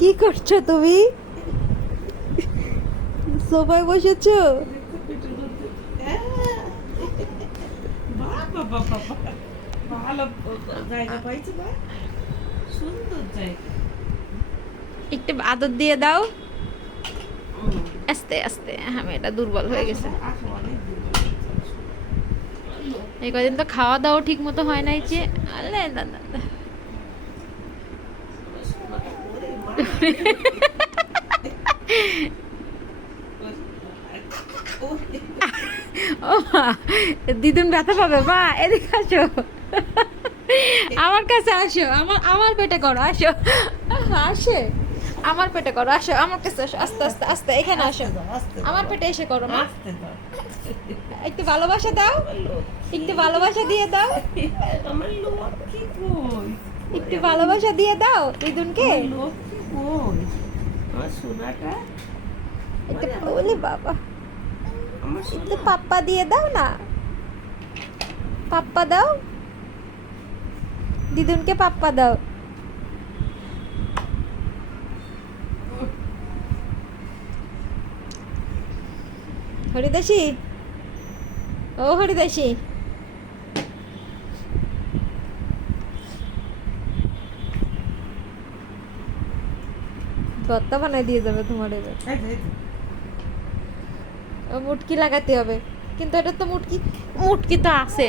কি করছো তুমি? সোফায় বসেছো? ভালো জায়গা পাইছো বা সুন্দর জায়গা। একটু আদর দিয়ে দাও আস্তে আস্তে। আমি এটা দুর্বল হয়ে গেছে। আসো অনেক দূর। এই কদিন তো খাওয়া দাওয়া ঠিক মতো হয় নাই যে। আলে দাদা ও মা, দিদুন ব্যথা পাবে মা, এদিকে আসো, আমার কাছে আসো, আমার আমার পেটে করো, আসো আসে, আমার পেটে করো, আসো আমার কাছে আসো, আস্তে আস্তে আস্তে এখানে আসো, আমার পেটে এসে করো মা। আসতে দাও। একটু ভালোবাসা দাও, একটু ভালোবাসা দিয়ে দাও, আমার লক্ষ্মী কই? একটু ভালোবাসা দিয়ে দাও দিদুনকে। আমার লক্ষ্মী কই? আমার সোনাটা, একটু বলি বাবা, আমার একটু সোনা। পাপ্পা দিয়ে দাও না, পাপ্পা দাও, দিদুনকে পাপ্পা দাও। হরিদাসী, ও হরিদাসী, ভর্তা বানাই দিয়ে যাবে তোমার এবার। এই যে, এই যে। ও মুটকি লাগাতে হবে, কিন্তু এটা তো মুটকি, মুটকি তো আছে।